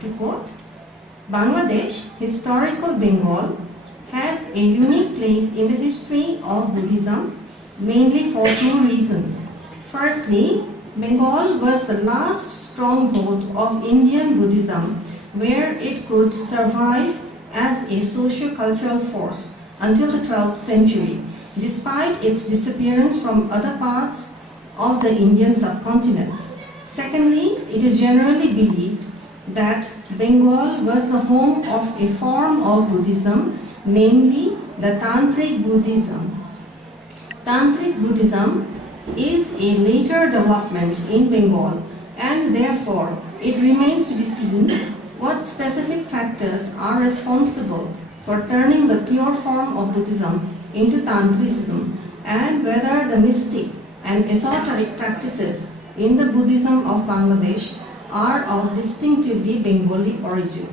to quote, Bangladesh, historical Bengal, has a unique place in the history of Buddhism, mainly for two reasons. Firstly, Bengal was the last stronghold of Indian Buddhism, where it could survive as a socio-cultural force until the 12th century, despite its disappearance from other parts of the Indian subcontinent. Secondly, it is generally believed that Bengal was the home of a form of Buddhism, namely the Tantric Buddhism. Tantric Buddhism is a later development in Bengal, and therefore it remains to be seen what specific factors are responsible for turning the pure form of Buddhism into Tantricism, and whether the mystic and esoteric practices in the Buddhism of Bangladesh are of distinctively Bengali origin.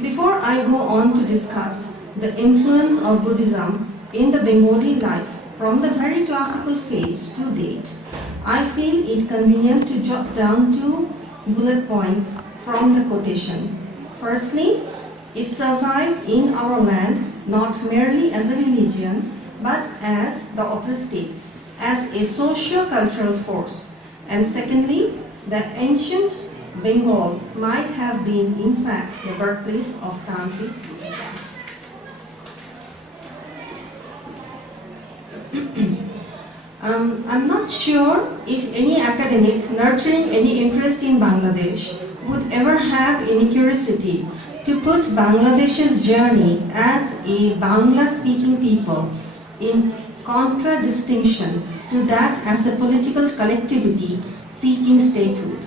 Before I go on to discuss the influence of Buddhism in the Bengali life from the very classical phase to date, I feel it convenient to jot down two bullet points from the quotation. Firstly, it survived in our land not merely as a religion, but as the author states, as a socio-cultural force. And secondly, the ancient Bengal might have been in fact the birthplace of Tantric Buddhism. I'm not sure if any academic nurturing any interest in Bangladesh would ever have any curiosity to put Bangladesh's journey as a Bangla-speaking people in contradistinction to that as a political collectivity seeking statehood.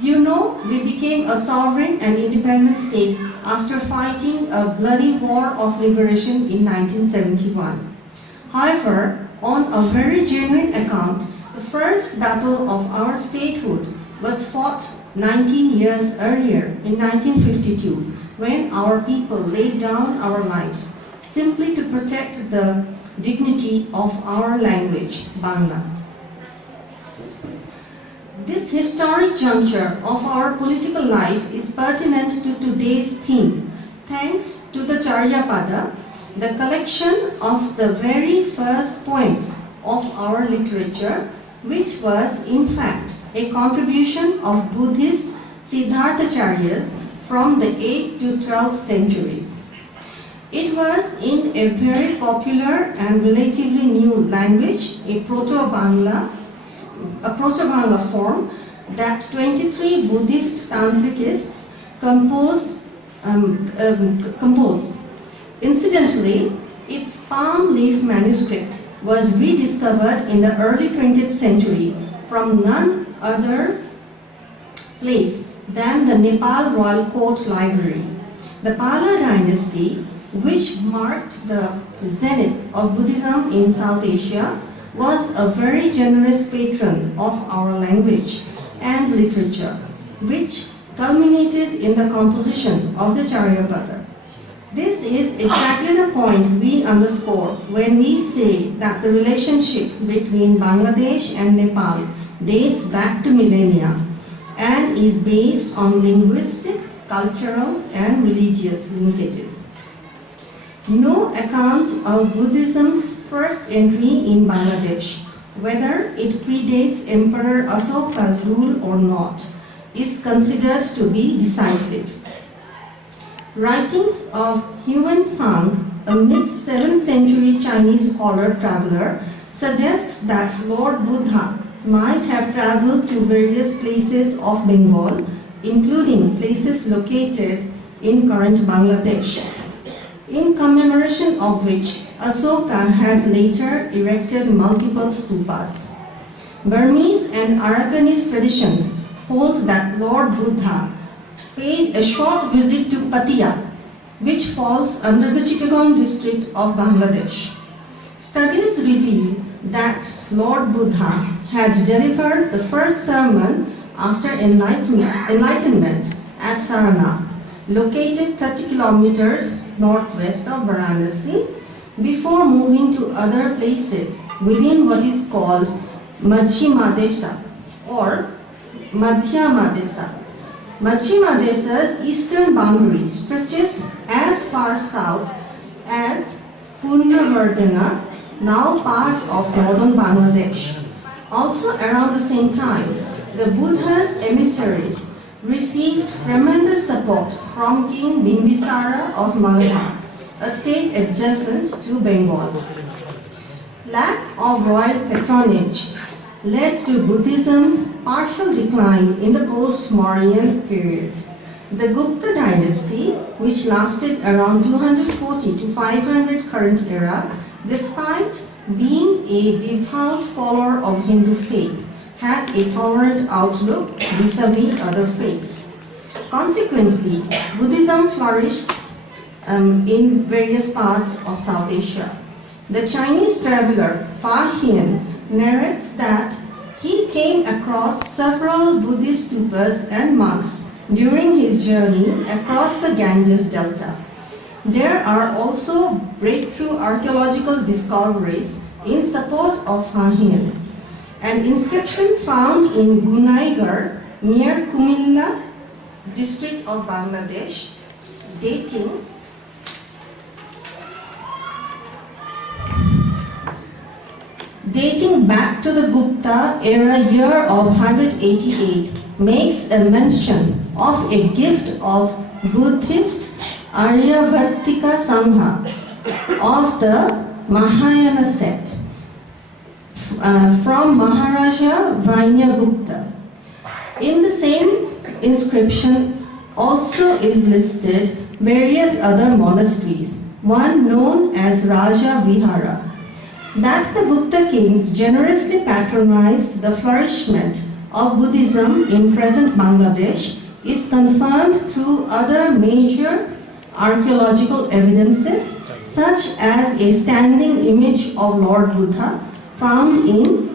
You know, we became a sovereign and independent state after fighting a bloody war of liberation in 1971. However, on a very genuine account, the first battle of our statehood was fought 19 years earlier in 1952, when our people laid down our lives simply to protect the dignity of our language, Bangla. This historic juncture of our political life is pertinent to today's theme, thanks to the Charyapada, the collection of the very first poems of our literature, which was in fact a contribution of Buddhist Siddharthacharyas from the 8th to 12th centuries. It was in a very popular and relatively new language, a Proto-Bangla form, that 23 Buddhist Tantricists composed. Incidentally, its palm leaf manuscript was rediscovered in the early 20th century from none other place than the Nepal Royal Court Library. The Pala dynasty, which marked the zenith of Buddhism in South Asia, was a very generous patron of our language and literature, which culminated in the composition of the Charyapada. This is exactly the point we underscore when we say that the relationship between Bangladesh and Nepal dates back to millennia and is based on linguistic, cultural, and religious linkages. No account of Buddhism's first entry in Bangladesh, whether it predates Emperor Asoka's rule or not, is considered to be decisive. Writings of Huan Sang, a mid-7th century Chinese scholar-traveler, suggests that Lord Buddha might have traveled to various places of Bengal, including places located in current Bangladesh, in commemoration of which Asoka had later erected multiple stupas. Burmese and Arakanese traditions hold that Lord Buddha paid a short visit to Patia, which falls under the Chittagong district of Bangladesh. Studies reveal that Lord Buddha had delivered the first sermon after enlightenment at Saranath, located 30 kilometers northwest of Varanasi, before moving to other places within what is called Majjhima Desha or Madhyama Desha, Majjhima Desha's eastern boundary stretches as far south as Purnavardhana, now part of northern Bangladesh. Also around the same time, the Buddha's emissaries received tremendous support from King Bimbisara of Magadha, a state adjacent to Bengal. Lack of royal patronage led to Buddhism's partial decline in the post-Mauryan period. The Gupta dynasty, which lasted around 240 to 500 current era, despite being a devout follower of Hindu faith, had a tolerant outlook vis-a-vis other faiths. Consequently, Buddhism flourished in various parts of South Asia. The Chinese traveler Fa Hien narrates that he came across several Buddhist stupas and monks during his journey across the Ganges Delta. There are also breakthrough archaeological discoveries in support of Fa Hien. An inscription found in Gunaigarh near Kumilla district of Bangladesh dating back to the Gupta era year of 188 makes a mention of a gift of Buddhist Aryavartika Sangha of the Mahayana sect from Maharaja Vainyagupta. In the same inscription also is listed various other monasteries, one known as Raja Vihara. That the Gupta kings generously patronized the flourishment of Buddhism in present Bangladesh is confirmed through other major archaeological evidences, such as a standing image of Lord Buddha found in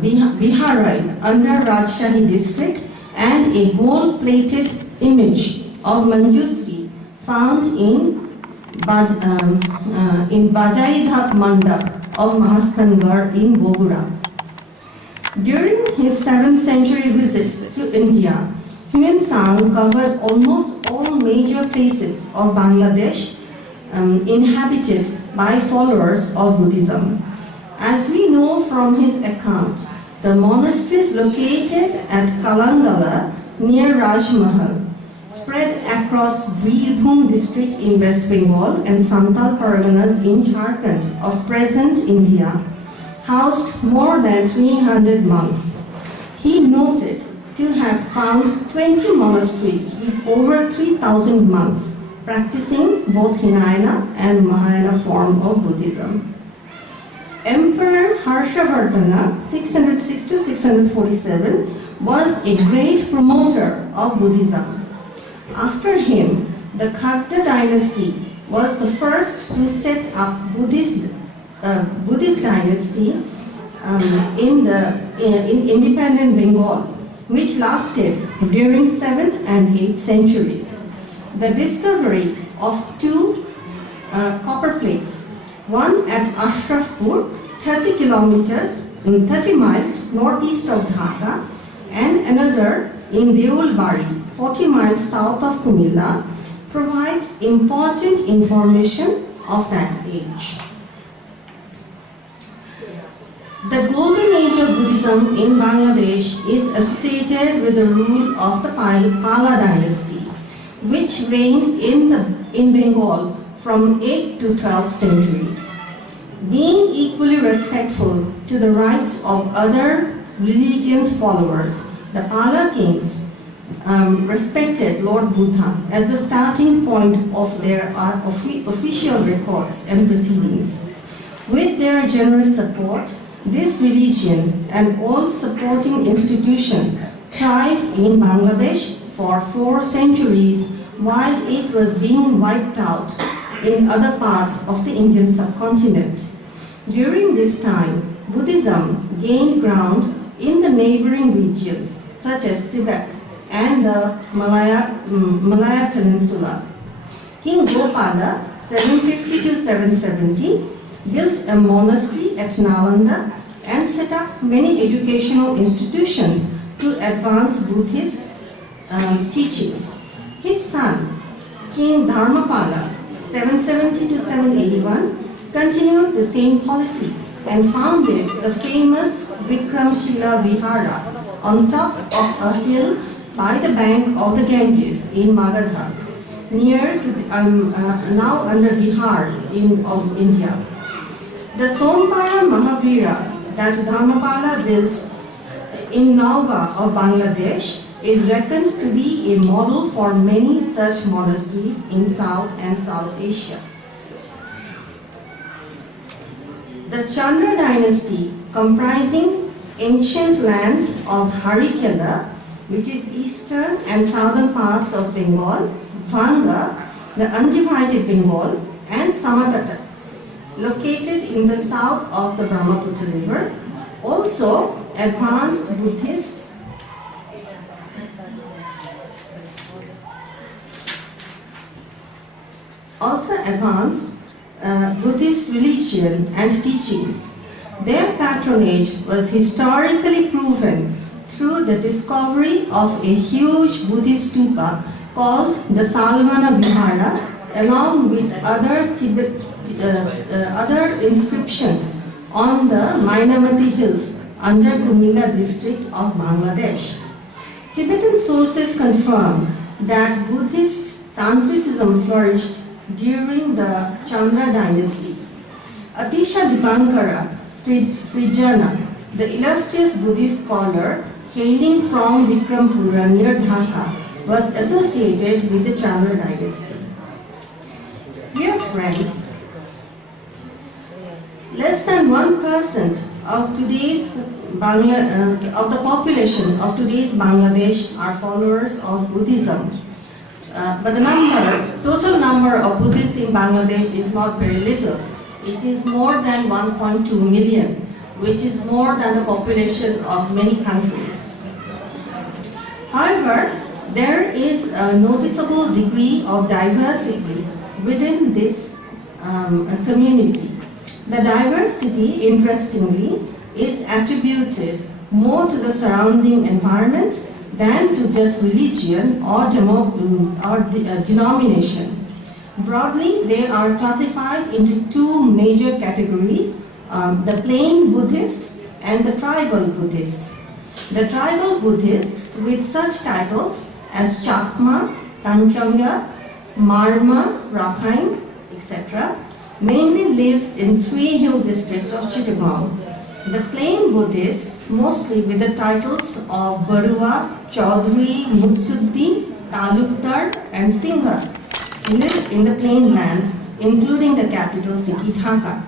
Biharai under Rajshahi district and a gold-plated image of Manjusri found in Bajaidhap Mandap of Mahasthangarh in Bogura. During his 7th century visit to India, Huyen Tsang covered almost all major places of Bangladesh inhabited by followers of Buddhism. As we know from his account, the monasteries located at Kalangala near Rajmahal, spread across Birbhum district in West Bengal and Santal Parganas in Jharkhand of present India, housed more than 300 monks. He noted to have found 20 monasteries with over 3,000 monks practicing both Hinayana and Mahayana form of Buddhism. Emperor Harshavardhana, 606 to 647, was a great promoter of Buddhism. After him, the Khadda dynasty was the first to set up Buddhist dynasty in independent Bengal, which lasted during 7th and 8th centuries. The discovery of 2 copper plates, one at Ashrafpur, 30 miles northeast of Dhaka, and another in Deulbari, 40 miles south of Kumilla, provides important information of that age. The golden age of Buddhism in Bangladesh is associated with the rule of the Pala dynasty, which reigned in Bengal from 8th to 12th centuries. Being equally respectful to the rights of other religions' followers, the Pala kings respected Lord Buddha as the starting point of their official records and proceedings. With their generous support, this religion and all supporting institutions thrived in Bangladesh for 4 centuries while it was being wiped out in other parts of the Indian subcontinent. During this time, Buddhism gained ground in the neighboring regions such as Tibet and the Malaya Peninsula. King Gopala, 750 to 770, built a monastery at Nalanda and set up many educational institutions to advance Buddhist teachings. His son, King Dharmapala, 770 to 781, continued the same policy and founded the famous Vikramshila Vihara on top of a hill by the bank of the Ganges in Magadha, near to now under Bihar of India. The Sompara Mahavira that Dharmapala built in Nauga of Bangladesh is reckoned to be a model for many such monasteries in South and South Asia. The Chandra dynasty, comprising ancient lands of Harikela, which is eastern and southern parts of Bengal, Vanga, the undivided Bengal, and Samatata, located in the south of the Brahmaputra River, also advanced Buddhist religion and teachings. Their patronage was historically proven through the discovery of a huge Buddhist stupa called the Salavana Vihara, along with other inscriptions on the Mainamati hills under Kumila district of Bangladesh. Tibetan sources confirm that Buddhist Tantricism flourished during the Chandra dynasty. Atisha Dipankara Srijana, the illustrious Buddhist scholar hailing from Vikrampura near Dhaka, was associated with the Chandra dynasty. Dear friends, less than 1% of today's of the population of today's Bangladesh are followers of Buddhism. But the total number of Buddhists in Bangladesh is not very little. It is more than 1.2 million, which is more than the population of many countries. However, there is a noticeable degree of diversity within this community. The diversity, interestingly, is attributed more to the surrounding environment than to just religion or denomination. Broadly, they are classified into two major categories, the plain Buddhists and the tribal Buddhists. The tribal Buddhists with such titles as Chakma, Tanchanga, Marma, Rakhine, etc. mainly live in three hill districts of Chittagong. The plain Buddhists, mostly with the titles of Barua, Chaudhry, Mutsuddi, Talukdar, and Singha, live in the plain lands, including the capital city Dhaka.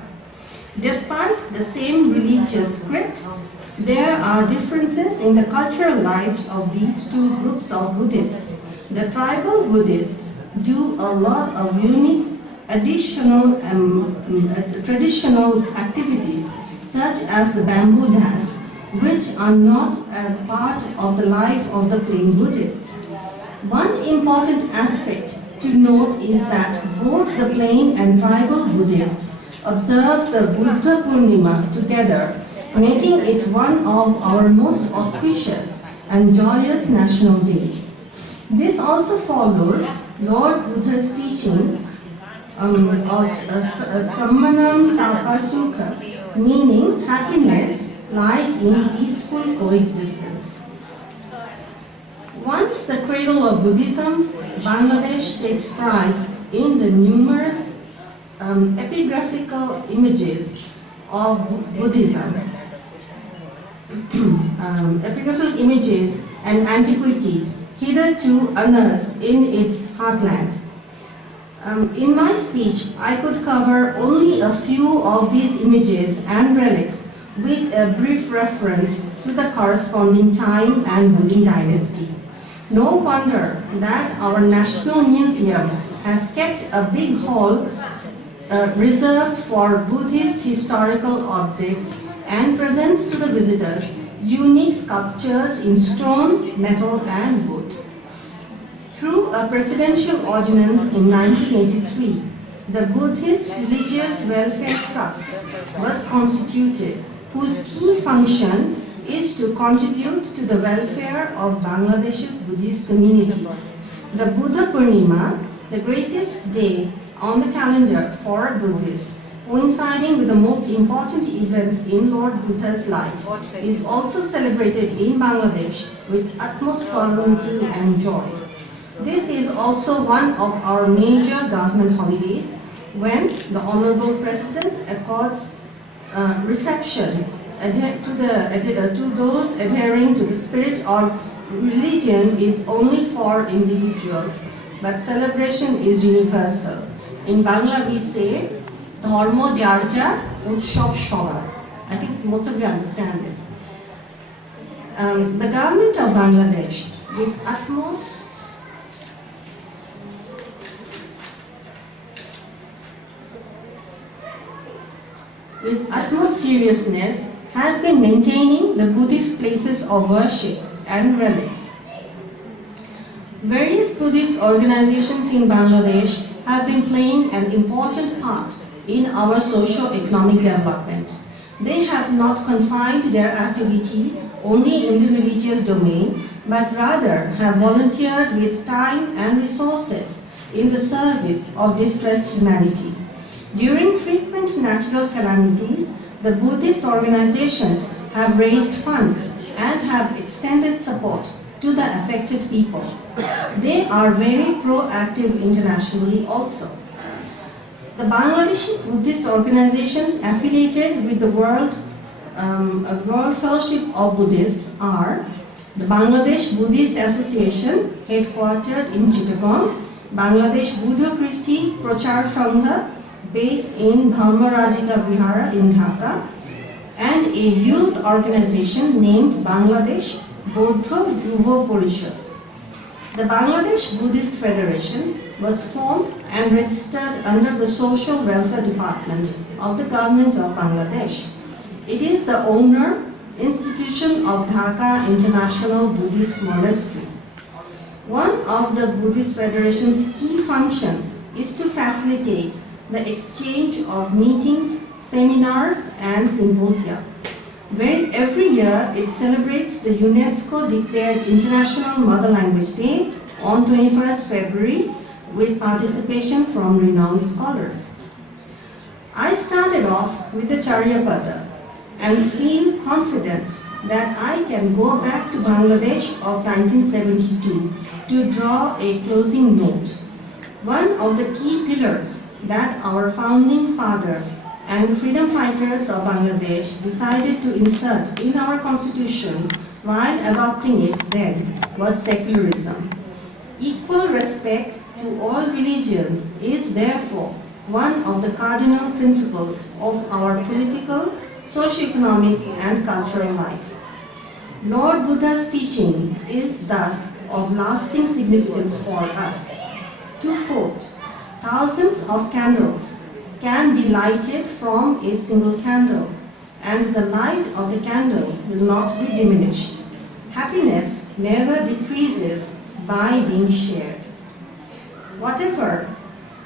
Despite the same religious script, there are differences in the cultural lives of these two groups of Buddhists. The tribal Buddhists do a lot of unique additional traditional activities, such as the bamboo dance, which are not a part of the life of the plain Buddhists. One important aspect to note is that both the plain and tribal Buddhists observe the Buddha Purnima together, making it one of our most auspicious and joyous national days. This also follows Lord Buddha's teaching of Sammanam Tapasukha, meaning happiness lies in peaceful coexistence. Once the cradle of Buddhism, Bangladesh takes pride in the numerous epigraphical images of Buddhism, epigraphical images and antiquities hitherto unearthed in its heartland. In my speech, I could cover only a few of these images and relics with a brief reference to the corresponding time and ruling dynasty. No wonder that our National Museum has kept a big hall reserved for Buddhist historical objects and presents to the visitors unique sculptures in stone, metal, and wood. Through a presidential ordinance in 1983, the Buddhist Religious Welfare Trust was constituted, whose key function is to contribute to the welfare of Bangladesh's Buddhist community. The Buddha Purnima, the greatest day on the calendar for a Buddhist, coinciding with the most important events in Lord Buddha's life, is also celebrated in Bangladesh with utmost solemnity and joy. This is also one of our major government holidays, when the Honorable President accords reception to those adhering to the spirit of religion is only for individuals, but celebration is universal. In Bangla we say, Dharma jar jar, Utshab shobar. I think most of you understand it. The government of Bangladesh, with utmost seriousness, has been maintaining the Buddhist places of worship and relics. Various Buddhist organizations in Bangladesh have been playing an important part in our socio-economic development. They have not confined their activity only in the religious domain, but rather have volunteered with time and resources in the service of distressed humanity. During frequent natural calamities, the Buddhist organizations have raised funds and have extended support to the affected people. They are very proactive internationally also. The Bangladeshi Buddhist organizations affiliated with the World Fellowship of Buddhists are the Bangladesh Buddhist Association, headquartered in Chittagong, Bangladesh Buddha Christi Prachar Sangha, based in Dharmarajika Vihara in Dhaka, and a youth organization named Bangladesh Bodho Yuva Porishad. The Bangladesh Buddhist Federation was formed and registered under the Social Welfare Department of the Government of Bangladesh. It is the owner institution of Dhaka International Buddhist Monastery. One of the Buddhist Federation's key functions is to facilitate the exchange of meetings, seminars, and symposia, where every year it celebrates the UNESCO-declared International Mother Language Day on 21st February with participation from renowned scholars. I started off with the Charyapada and feel confident that I can go back to Bangladesh of 1972 to draw a closing note. One of the key pillars that our founding father and freedom fighters of Bangladesh decided to insert in our constitution while adopting it then was secularism. Equal respect to all religions is therefore one of the cardinal principles of our political, socio-economic and cultural life. Lord Buddha's teaching is thus of lasting significance for us. To quote, "Thousands of candles can be lighted from a single candle, and the light of the candle will not be diminished. Happiness never decreases by being shared." Whatever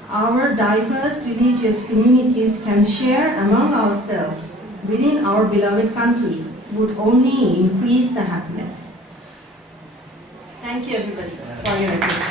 our diverse religious communities can share among ourselves within our beloved country would only increase the happiness. Thank you everybody for your attention.